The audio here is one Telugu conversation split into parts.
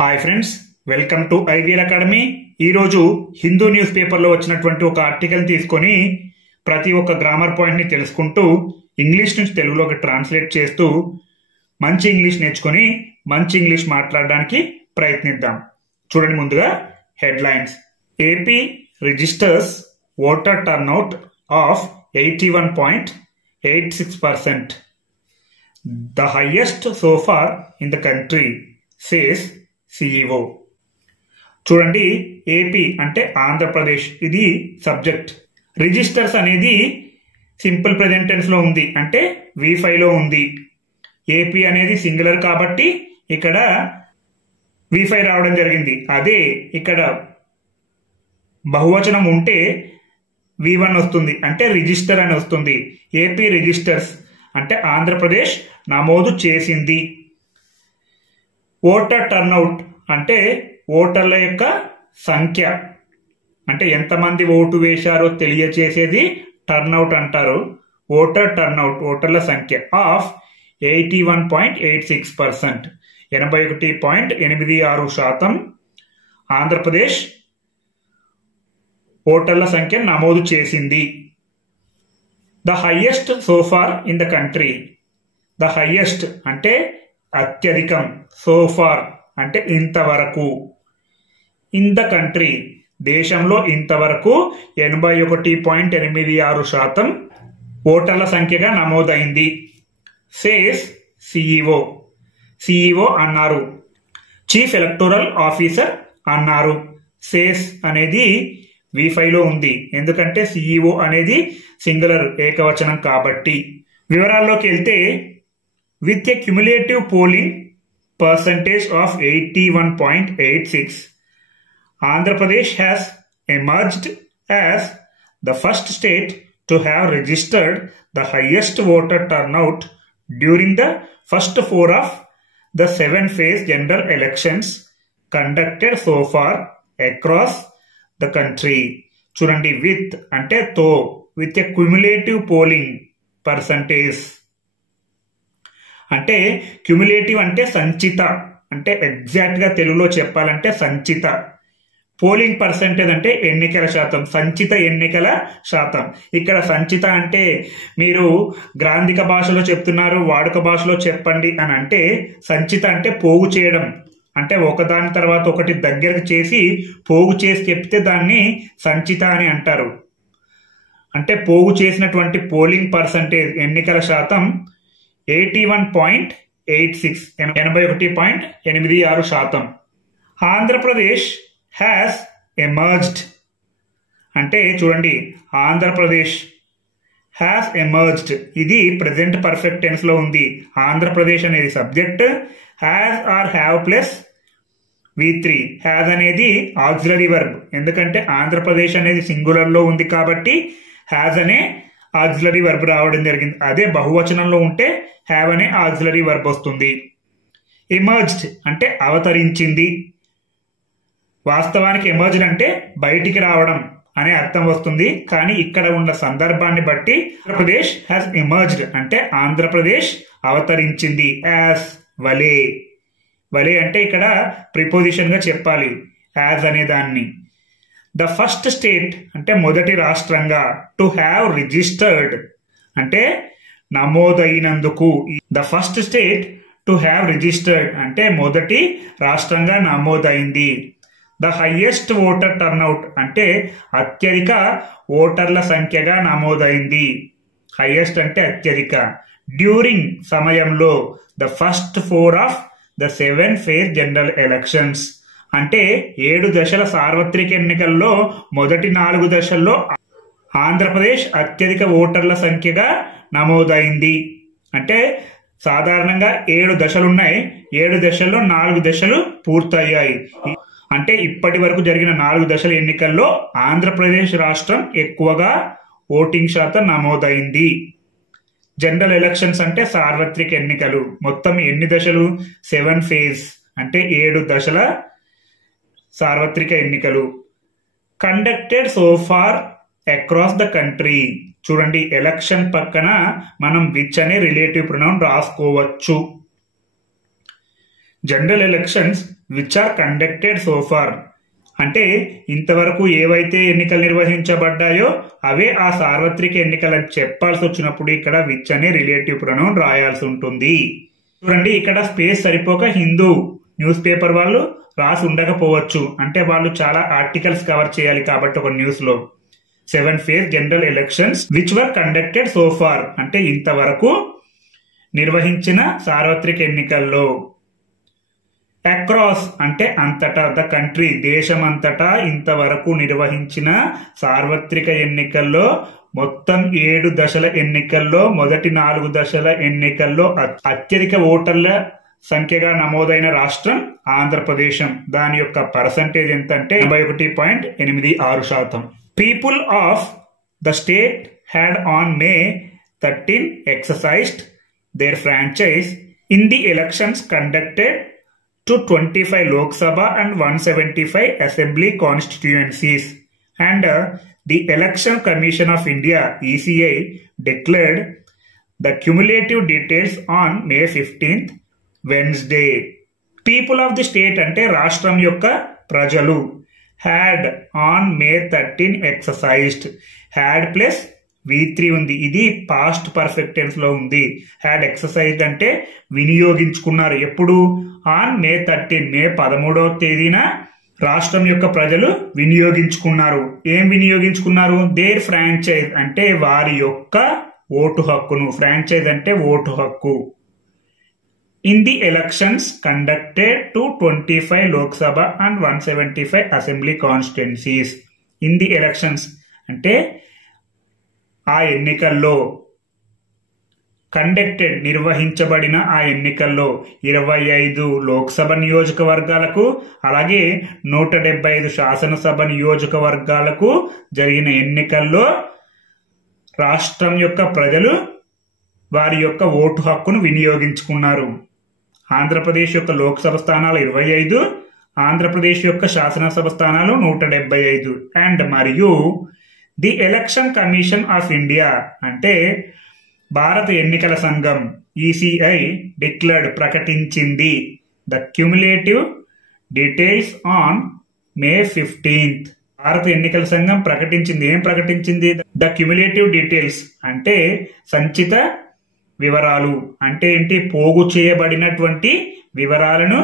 Hi friends, welcome to IVL academy. ఈరోజు హిందూ న్యూస్ పేపర్లో వచ్చినటువంటి ఒక ఆర్టికల్ తీసుకొని ప్రతి ఒక్క గ్రామర్ పాయింట్ని తెలుసుకుంటూ ఇంగ్లీష్ నుంచి తెలుగులోకి ట్రాన్స్లేట్ చేస్తూ మంచి ఇంగ్లీష్ నేర్చుకొని మంచి ఇంగ్లీష్ మాట్లాడడానికి ప్రయత్నిద్దాం. చూడండి, ముందుగా headlines. AP registers voter turnout of 81.86%, the highest so far in the country, says CEO. చూడండి, ఏపీ అంటే ఆంధ్రప్రదేశ్, ఇది సబ్జెక్ట్. రిజిస్టర్స్ అనేది సింపుల్ ప్రెజెంట్ టెన్స్ లో ఉంది, అంటే V5 లో ఉంది. ఏపీ అనేది సింగులర్ కాబట్టి ఇక్కడ V5 రావడం జరిగింది. అదే ఇక్కడ బహువచనం ఉంటే V1 వస్తుంది, అంటే రిజిస్టర్ అని వస్తుంది. ఏపీ రిజిస్టర్స్ అంటే ఆంధ్రప్రదేశ్ నమోదు చేసింది. ఓటర్ టర్న్అవుట్ అంటే ఓటర్ల యొక్క సంఖ్య, అంటే ఎంతమంది ఓటు వేశారో తెలియచేసేది టర్న్అవుట్ అంటారు. ఓటర్ టర్న్అవుట్, ఓటర్ల సంఖ్య ఆఫ్ 81.86%, 81.86% ఆంధ్రప్రదేశ్ ఓటర్ల సంఖ్య నమోదు చేసింది. The highest so far in the country. The highest అంటే అత్యధికం, సో ఫార్ అంటే ఇంతవరకు. ఇన్ ద కంట్రీ దేశంలో ఇంతవరకు 81.86% ఓటర్ల సంఖ్యగా నమోదైంది. Says CEO. సిఇఓ అన్నారు, చీఫ్ ఎలక్టోరల్ ఆఫీసర్ అన్నారు. సేస్ అనేది V5 లో ఉంది, ఎందుకంటే సిఇఓ అనేది సింగులర్, ఏకవచనం కాబట్టి. వివరాల్లోకి వెళ్తే, with a cumulative polling percentage of 81.86, Andhra Pradesh has emerged as the first state to have registered the highest voter turnout during the first four of the 7-phase general elections conducted so far across the country. చూడండి, విత్ అంటే తో, with a cumulative polling percentage అంటే క్యుములేటివ్ అంటే సంచిత, అంటే ఎగ్జాక్ట్ గా తెలుగులో చెప్పాలంటే సంచిత. పోలింగ్ పర్సంటేజ్ అంటే ఎన్నికల శాతం, సంచిత ఎన్నికల శాతం. ఇక్కడ సంచిత అంటే మీరు గ్రాంధిక భాషలో చెప్తున్నారు, వాడుక భాషలో చెప్పండి అని అంటే, సంచిత అంటే పోగు చేయడం, అంటే ఒకదాని తర్వాత ఒకటి దగ్గరకు చేసి పోగు చేసి చెప్తే దాన్ని సంచిత అని అంటారు. అంటే పోగు చేసినటువంటి పోలింగ్ పర్సంటేజ్, ఎన్నికల శాతం 81.86, 81.86%. ఆంధ్రప్రదేశ్ హ్యాస్ ఎమర్జ్డ్ అంటే చూడండి, ఆంధ్రప్రదేశ్ హ్యాస్ ఎమర్జ్డ్ ఇది ప్రెజెంట్ పర్ఫెక్ట్ టెన్స్ లో ఉంది. ఆంధ్రప్రదేశ్ అనేది subject, has or have plus V3. Has అనేది ఆక్సిలరీ వర్బ్, ఎందుకంటే ఆంధ్రప్రదేశ్ అనేది సింగులర్ లో ఉంది కాబట్టి హ్యాస్ అనే ఆక్సిలరీ వర్బ్ రావడం జరిగింది. అదే బహువచనంలో ఉంటే హ్యావ్ అనే ఆక్సిలరీ వర్బ్ వస్తుంది. ఎమర్జ్డ్ అంటే అవతరించింది. వాస్తవానికి ఎమర్జ్డ్ అంటే బయటికి రావడం అనే అర్థం వస్తుంది, కానీ ఇక్కడ ఉన్న సందర్భాన్ని బట్టి ఆంధ్రప్రదేశ్ హ్యాస్ ఎమర్జ్డ్ అంటే ఆంధ్రప్రదేశ్ అవతరించింది. యాజ్, వలే. వలే అంటే ఇక్కడ ప్రిపోజిషన్ గా చెప్పాలి యాజ్ అనే దాన్ని. ద ఫస్ట్ స్టేట్ అంటే మొదటి రాష్ట్రంగా. టు హ్యావ్ రిజిస్టర్డ్ అంటే నమోదైనందుకు. The first state to have registered అంటే మొదటి రాష్ట్రంగా నమోదైంది. ద హైయెస్ట్ ఓటర్ టర్న్అవుట్ అంటే అత్యధిక ఓటర్ల సంఖ్యగా నమోదైంది. హైయెస్ట్ అంటే అత్యధిక. డ్యూరింగ్ సమయంలో. The first 4 of the 7-phase general elections అంటే 7 దశల సార్వత్రిక ఎన్నికల్లో మొదటి 4 దశల్లో ఆంధ్రప్రదేశ్ అత్యధిక ఓటర్ల సంఖ్యగా నమోదైంది. అంటే సాధారణంగా 7 దశలున్నాయి, 7 దశల్లో 4 దశలు పూర్తయ్యాయి. అంటే ఇప్పటి వరకు జరిగిన 4 దశల ఎన్నికల్లో ఆంధ్రప్రదేశ్ రాష్ట్రం ఎక్కువగా ఓటింగ్ శాతం నమోదైంది. జనరల్ ఎలక్షన్స్ అంటే సార్వత్రిక ఎన్నికలు. మొత్తం ఎన్ని దశలు? 7 phase అంటే 7 దశల సార్వత్రిక ఎన్నికలు. Conducted so far across the country. చూడండి, ఎలక్షన్ పక్కన మనం విచ్ అనే రిలేటివ్ ప్రొనౌన్ రాసుకోవచ్చు. General elections which are conducted so far. అంటే ఇంతవరకు ఏవైతే ఎన్నికలు నిర్వహించబడ్డాయో అవే ఆ సార్వత్రిక ఎన్నికలని చెప్పాల్సి వచ్చినప్పుడు ఇక్కడ విచ్ అనే రిలేటివ్ ప్రొనౌన్ రాయాల్సి ఉంటుంది. చూడండి, ఇక్కడ స్పేస్ సరిపోక హిందూ న్యూస్ పేపర్ వాళ్ళు రాసి ఉండకపోవచ్చు. అంటే వాళ్ళు చాలా ఆర్టికల్స్ కవర్ చేయాలి కాబట్టి ఒక న్యూస్ లో 7 phase general elections which were conducted so far అంటే ఇంతవరకు నిర్వహించిన సార్వత్రిక ఎన్నికల్లో. అక్రాస్ అంటే అంతటా, ద కంట్రీ దేశమంతటా ఇంతవరకు నిర్వహించిన సార్వత్రిక ఎన్నికల్లో మొత్తం 7 దశల ఎన్నికల్లో మొదటి 4 దశల ఎన్నికల్లో అత్యధిక ఓటర్ల సంఖ్యగా నమోదైన రాష్ట్రం ఆంధ్రప్రదేశ్. దాని యొక్క పర్సంటేజ్ ఎంత అంటే 81.86%. People of the state had on May 13 exercised their franchise in the elections conducted to 25 Lok Sabha and 175 Assembly constituencies, and the Election Commission of India (ECI) declared the cumulative details on May 15th, Wednesday. People of the state అంటే రాష్ట్రం యొక్క ప్రజలు. had on May 13 exercised. had plus V3 ఉంది, ఇది పాస్ట్ పర్ఫెక్ట్ టెన్స్ లో ఉంది. హ్యాడ్ ఎక్సర్సైజ్డ్ అంటే వినియోగించుకున్నారు. ఎప్పుడు? ఆన్ May 13 మే 13వ తేదీన రాష్ట్రం యొక్క ప్రజలు వినియోగించుకున్నారు. ఏం వినియోగించుకున్నారు? దేర్ ఫ్రాంచైజ్ అంటే వారి యొక్క ఓటు హక్కును. ఫ్రాంచైజ్ అంటే ఓటు హక్కు. In the elections conducted to 25 Lok Sabha and 175 assembly constituencies. In the elections అంటే ఆ ఎన్నికల్లో, కండక్టెడ్ నిర్వహించబడిన ఆ ఎన్నికల్లో 25 లోక్సభ నియోజకవర్గాలకు అలాగే 175 శాసనసభ నియోజకవర్గాలకు జరిగిన ఎన్నికల్లో రాష్ట్రం యొక్క ప్రజలు వారి యొక్క ఓటు హక్కును వినియోగించుకున్నారు. ఆంధ్రప్రదేశ్ యొక్క లోక్సభ స్థానాలు 25, ఆంధ్రప్రదేశ్ యొక్క శాసనసభ స్థానాలు 175. అండ్ మరియు the election commission of India అంటే భారత ఎన్నికల సంఘం ఈసీఐ డిక్లేర్డ్ ప్రకటించింది the cumulative details on May 15th. భారత ఎన్నికల సంఘం ప్రకటించింది. ఏం ప్రకటించింది? ద క్యుములేటివ్ డీటెయిల్స్ అంటే సంచిత వివరాలు. అంటే ఏంటి? పోగు చేయబడినటువంటి వివరాలను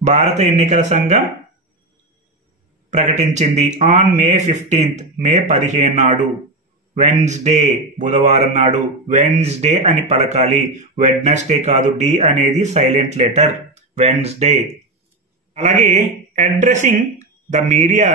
భారత ఎన్నికల సంఘం ప్రకటించింది. ఆన్ May 15th మే 15 నాడు. వెన్స్డే బుధవారం నాడు. వెన్స్డే అని పలకాలి, వెడ్నెస్డే కాదు. డి అనేది సైలెంట్ లెటర్. వెన్స్డే. అలాగే addressing the media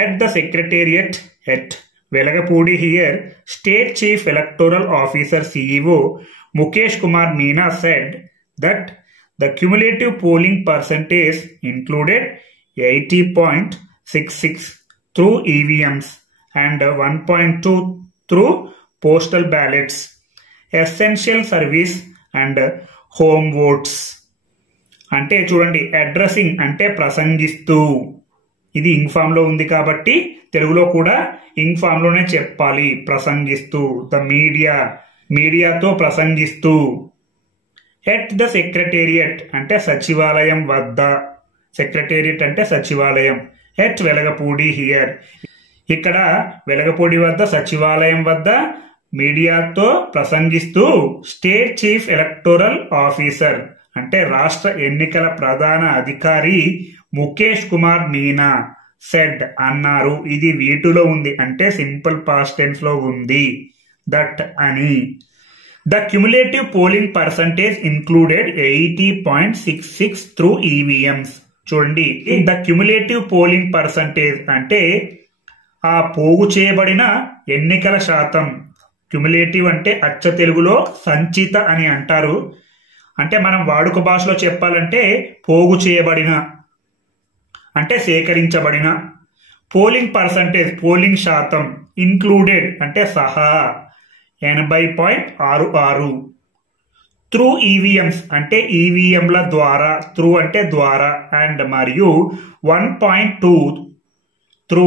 at the secretariat at Velagapudi here state chief electoral officer CEO Mukesh Kumar Meena said that the cumulative polling percentage included 80.66 through EVMs and 1.2 through postal ballots, essential service and home votes. అంటే చూడండి, అడ్రసింగ్ అంటే ప్రసంగిస్తూ. ఇది ఇంగ్ ఫామ్ లో ఉంది కాబట్టి తెలుగులో కూడా ఇంగ్ ఫామ్ లోనే చెప్పాలి. ప్రసంగిస్తూ. ద మీడియా, మీడియాతో ప్రసంగిస్తూ. ఎట్ ద సెక్రటేరియట్ అంటే సచివాలయం వద్ద. సెక్రటేరియట్ అంటే సచివాలయం. ఎట్ వెలగపూడి హియర్ ఇక్కడ వెలగపూడి వద్ద సచివాలయం వద్ద మీడియాతో ప్రసంగిస్తూ స్టేట్ చీఫ్ ఎలక్టోరల్ ఆఫీసర్ అంటే రాష్ట్ర ఎన్నికల ప్రధాన అధికారి ముఖేష్ కుమార్ మీనా సెడ్ అన్నారు. ఇది వీటిలో ఉంది అంటే సింపుల్ పాస్ట్ టెన్స్ లో ఉంది. దట్ అని. The cumulative polling percentage included 80.66 through EVMs. చూడండి, ద క్యుములేటివ్ పోలింగ్ పర్సంటేజ్ అంటే ఆ పోగు చేయబడిన ఎన్నికల శాతం. క్యుములేటివ్ అంటే అచ్చ తెలుగులో సంచిత అని అంటారు. అంటే మనం వాడుక భాషలో చెప్పాలంటే పోగు చేయబడిన అంటే సేకరించబడిన. పోలింగ్ పర్సంటేజ్ పోలింగ్ శాతం. ఇంక్లూడెడ్ అంటే సహా 80.66. త్రూ ఈవీఎంస్ అంటే ఈవీఎంల ద్వారా. త్రూ అంటే ద్వారా. అండ్ మరియు 1.2 త్రూ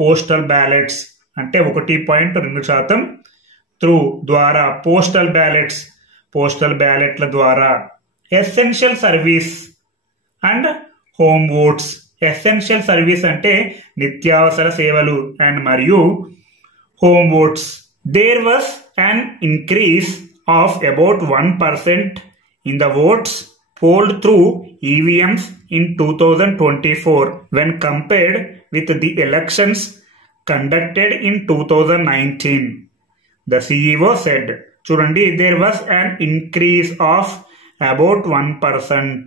పోస్టల్ బ్యాలెట్స్ అంటే 1.2% త్రూ ద్వారా. పోస్టల్ బ్యాలెట్స్ పోస్టల్ బ్యాలెట్ల ద్వారా. Essential service and home votes. Essential service అంటే నిత్యావసర సేవలు అండ్ మరియు home votes. There was an increase of about 1% in the votes polled through EVMs in 2024 when compared with the elections conducted in 2019. The CEO said. చూడండి, there was an increase of about 1%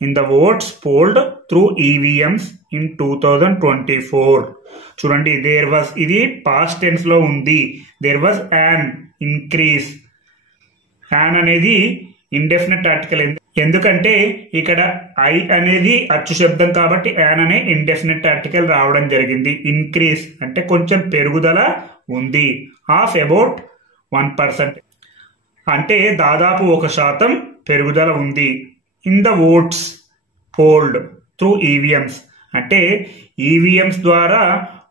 in the votes polled through EVMs in 2024. చూడండి, there was ఇది past tense లో ఉంది. there was an increase. an అనేది ఇండెఫినెట్ ఆర్టికల్. ఎందుకంటే ఇక్కడ ఐ అనేది అచ్చు శబ్దం కాబట్టి an అనే ఇండెఫినెట్ ఆర్టికల్ రావడం జరిగింది. ఇంక్రీజ్ అంటే కొంచెం పెరుగుదల ఉంది. ఆఫ్ అబౌట్ 1% అంటే దాదాపు 1% పెరుగుదల ఉంది. In the votes fold through EVMs అంటే ఈవీఎంస్ ద్వారా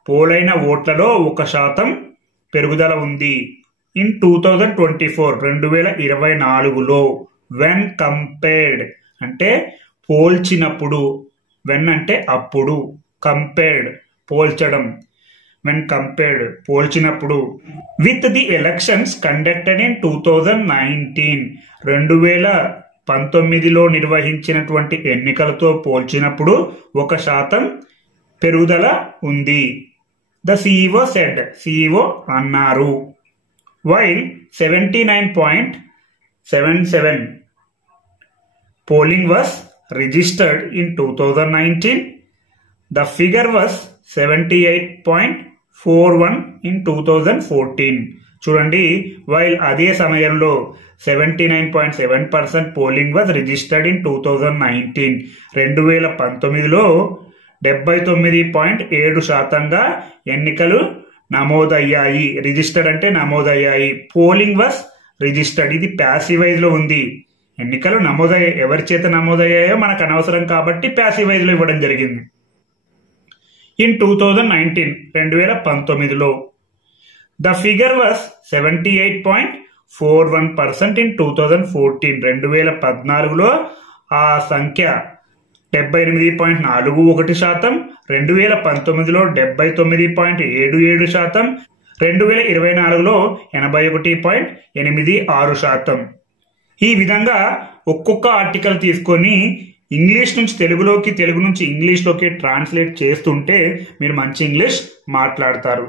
పోలైన ఓట్లలో 1% పెరుగుదల ఉంది. ఇన్ 2024 2024లో వెన్ కంపేర్డ్ అంటే పోల్చినప్పుడు, వెన్ అంటే అప్పుడు, కంపేర్డ్ పోల్చడం, వెన్ కంపేర్డ్ పోల్చినప్పుడు, with the elections conducted in 2019 2019లో నిర్వహించినటువంటి ఎన్నికలతో పోల్చినప్పుడు 1% పెరుగుదల ఉంది. ద CEO సెడ్, CEO అన్నారు. While 79.77 polling was registered in 2019, the figure was 78.41 in 2014. చూడండి, వైల్ అదే సమయంలో 79.7% పోలింగ్ వాజ్ రిజిస్టర్డ్ ఇన్ 2019 2019లో 79.7% ఎన్నికలు నమోదయ్యాయి. రిజిస్టర్డ్ అంటే నమోదయ్యాయి. పోలింగ్ వాజ్ రిజిస్టర్డ్ ఇది ప్యాసివైజ్ లో ఉంది. ఎన్నికలు నమోదయ్యాయి, ఎవరి చేత నమోదయ్యాయో మనకు అనవసరం కాబట్టి ప్యాసివైజ్ లో ఇవ్వడం జరిగింది. ఇన్ 2019 2019లో ద ఫిగర్ వాస్ 78.41% ఇన్ 2014 2014లో ఆ సంఖ్య 78.41%, 2019లో 79.77%, 2024లో 81.86%. ఈ విధంగా ఒక్కొక్క ఆర్టికల్ తీసుకొని ఇంగ్లీష్ నుంచి తెలుగులోకి, తెలుగు నుంచి ఇంగ్లీష్లోకి ట్రాన్స్లేట్ చేస్తుంటే మీరు మంచి ఇంగ్లీష్ మాట్లాడతారు.